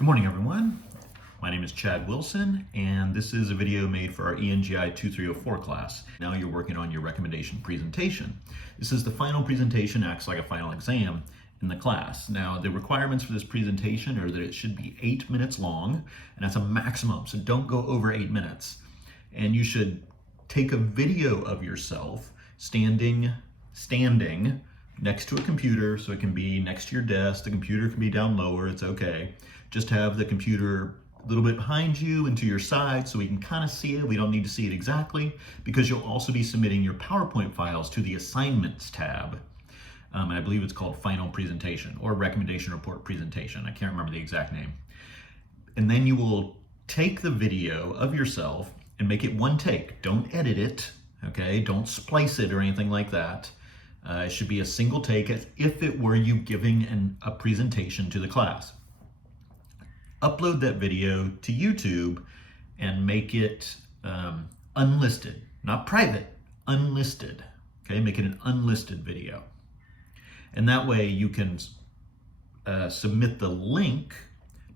Good morning, everyone. My name is Chad Wilson, and this is a video made for our ENGI 2304 class. Now you're working on your recommendation presentation. This is the final presentation, acts like a final exam in the class. Now, the requirements for this presentation are that it should be 8 minutes long, and that's a maximum, so don't go over 8 minutes. And you should take a video of yourself standing next to a computer, so it can be next to your desk. The computer can be down lower, it's okay. Just have the computer a little bit behind you and to your side so we can kind of see it. We don't need to see it exactly because you'll also be submitting your PowerPoint files to the Assignments tab. And I believe it's called Final Presentation or Recommendation Report Presentation. I can't remember the exact name. And then you will take the video of yourself and make it one take. Don't edit it, okay? Don't splice it or anything like that. It should be a single take as if it were you giving a presentation to the class. Upload that video to YouTube and make it unlisted, not private, unlisted, okay? Make it an unlisted video. And that way you can submit the link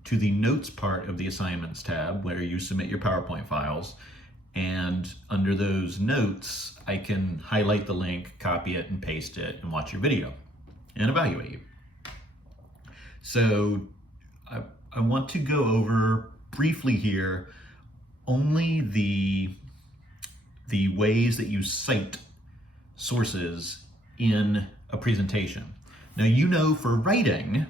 to the notes part of the assignments tab where you submit your PowerPoint files. And under those notes, I can highlight the link, copy it and paste it and watch your video and evaluate you. So I want to go over briefly here only the ways that you cite sources in a presentation. Now, you know for writing,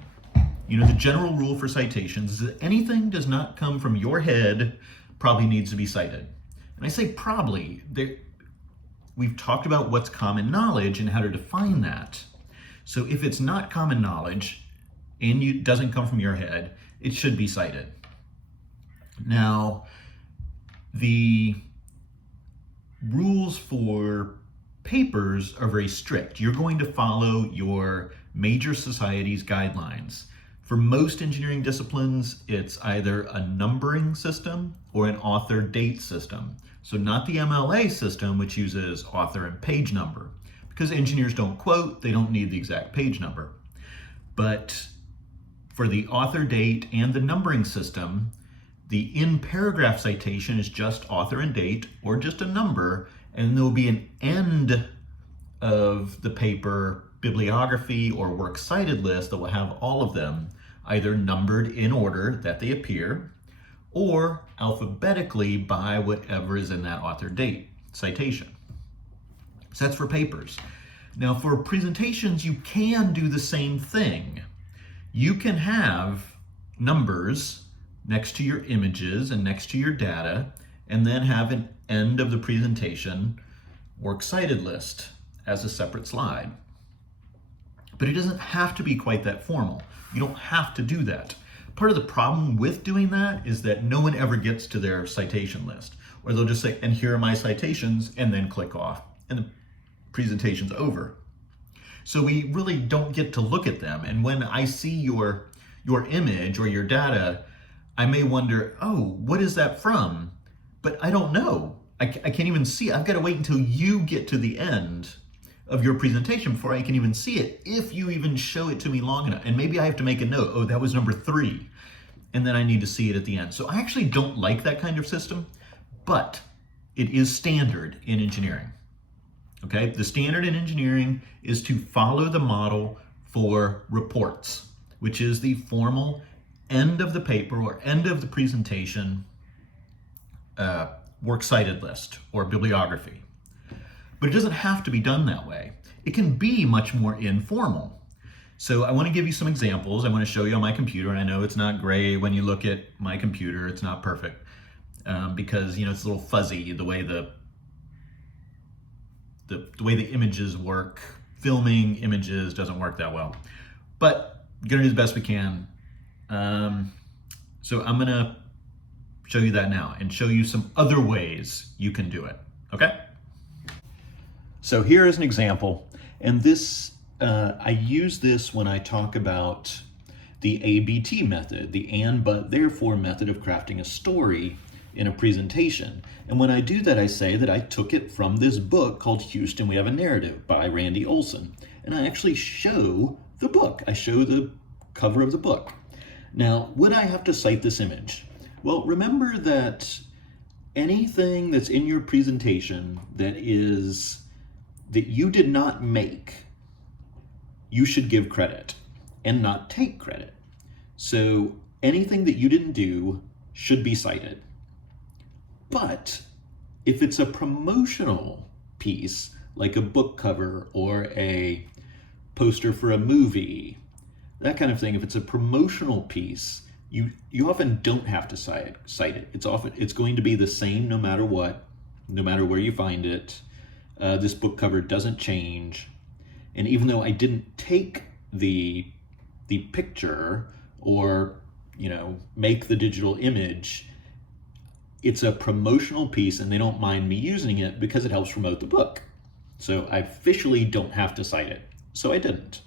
you know the general rule for citations is that anything does not come from your head probably needs to be cited. And I say probably, we've talked about what's common knowledge and how to define that. So if it's not common knowledge and it doesn't come from your head, it should be cited. Now, the rules for papers are very strict. You're going to follow your major society's guidelines. For most engineering disciplines, it's either a numbering system or an author date system. So not the MLA system, which uses author and page number. Because engineers don't quote, they don't need the exact page number. But for the author date and the numbering system, the in-paragraph citation is just author and date or just a number, and there'll be an end of the paper bibliography or works cited list that will have all of them either numbered in order that they appear or alphabetically by whatever is in that author date citation. So that's for papers. Now for presentations, you can do the same thing. You can have numbers next to your images and next to your data, and then have an end of the presentation works cited list as a separate slide. But it doesn't have to be quite that formal. You don't have to do that. Part of the problem with doing that is that no one ever gets to their citation list, or they'll just say, and here are my citations, and then click off, and the presentation's over. So we really don't get to look at them. And when I see your image or your data, I may wonder, oh, what is that from? But I don't know. I can't even see it. I've got to wait until you get to the end of your presentation before I can even see it, if you even show it to me long enough. And maybe I have to make a note, oh, that was number 3, and then I need to see it at the end. So I actually don't like that kind of system, but it is standard in engineering. Okay, the standard in engineering is to follow the model for reports, which is the formal end of the paper or end of the presentation works cited list or bibliography. But it doesn't have to be done that way. It can be much more informal. So I want to give you some examples. I want to show you on my computer, and I know it's not gray when you look at my computer. It's not perfect because it's a little fuzzy the way the way the images work. Filming images doesn't work that well, but we're gonna do the best we can. So I'm gonna show you that now and show you some other ways you can do it, okay? So here is an example, and this, I use this when I talk about the ABT method, the and, but, therefore method of crafting a story in a presentation. And when I do that, I say that I took it from this book called Houston, We Have a Narrative by Randy Olson. And I actually show the book. I show the cover of the book. Now, would I have to cite this image? Well, remember that anything that's in your presentation that you did not make, you should give credit and not take credit. So anything that you didn't do should be cited. But if it's a promotional piece, like a book cover or a poster for a movie, that kind of thing, if it's a promotional piece, you often don't have to cite it. It's going to be the same no matter what, no matter where you find it. This book cover doesn't change. And even though I didn't take the picture or, make the digital image, it's a promotional piece and they don't mind me using it because it helps promote the book. So I officially don't have to cite it. So I didn't.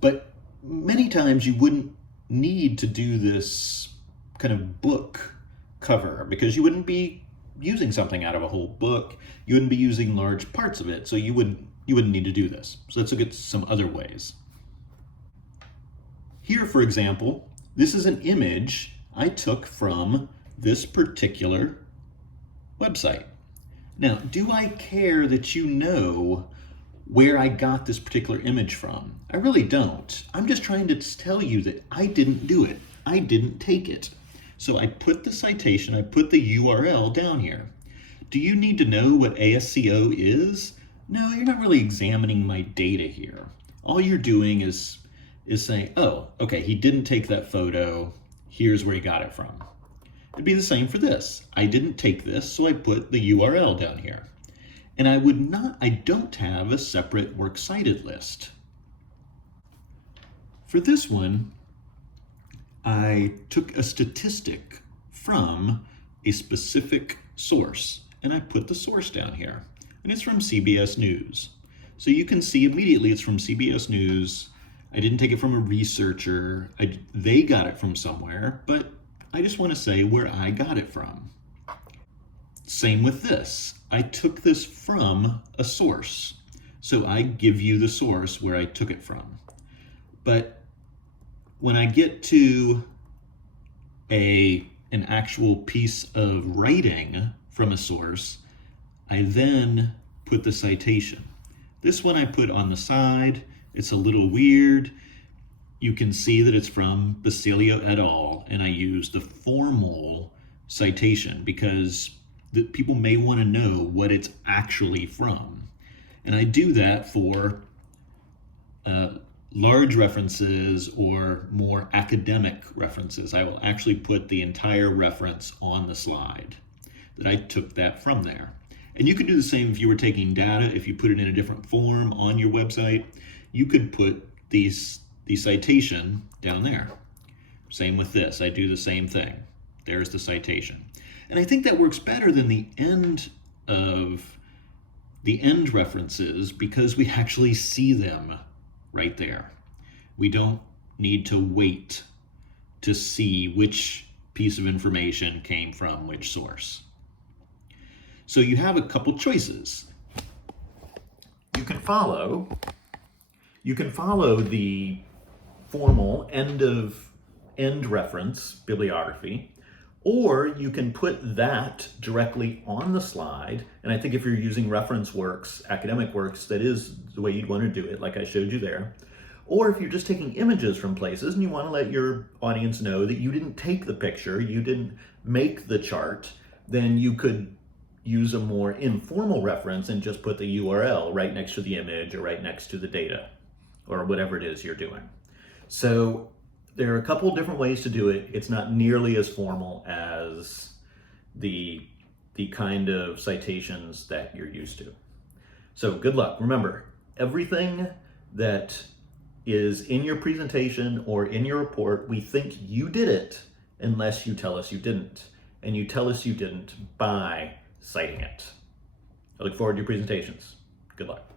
But many times you wouldn't need to do this kind of book cover because you wouldn't be using something out of a whole book. You wouldn't be using large parts of it. So you wouldn't need to do this. So let's look at some other ways. Here, for example, this is an image I took from this particular website. Now, do I care that you know where I got this particular image from? I really don't. I'm just trying to tell you that I didn't do it. I didn't take it. So I put the citation, I put the URL down here. Do you need to know what ASCO is? No, you're not really examining my data here. All you're doing is saying, oh, okay, he didn't take that photo. Here's where he got it from. It'd be the same for this. I didn't take this, so I put the URL down here. And I don't have a separate works cited list. For this one, I took a statistic from a specific source, and I put the source down here. And it's from CBS News. So you can see immediately it's from CBS News. I didn't take it from a researcher. They got it from somewhere, but I just want to say where I got it from. Same with this. I took this from a source. So I give you the source where I took it from. But when I get to an actual piece of writing from a source, I then put the citation. This one I put on the side. It's a little weird. You can see that it's from Basilio et al. And I use the formal citation because people may want to know what it's actually from. And I do that for large references or more academic references. I will actually put the entire reference on the slide that I took that from there. And you could do the same if you were taking data. If you put it in a different form on your website, you could put the citation down there. Same with this. I do the same thing. There's the citation. And I think that works better than the end references because we actually see them right there. We don't need to wait to see which piece of information came from which source. So you have a couple choices. You can follow the formal end reference bibliography, or you can put that directly on the slide. And I think if you're using reference works, academic works, that is the way you'd want to do it, like I showed you there. Or if you're just taking images from places and you want to let your audience know that you didn't take the picture, you didn't make the chart, then you could use a more informal reference and just put the URL right next to the image or right next to the data or whatever it is you're doing. So there are a couple different ways to do it. It's not nearly as formal as the kind of citations that you're used to. So good luck. Remember, everything that is in your presentation or in your report, we think you did it unless you tell us you didn't. And you tell us you didn't by citing it. I look forward to your presentations. Good luck.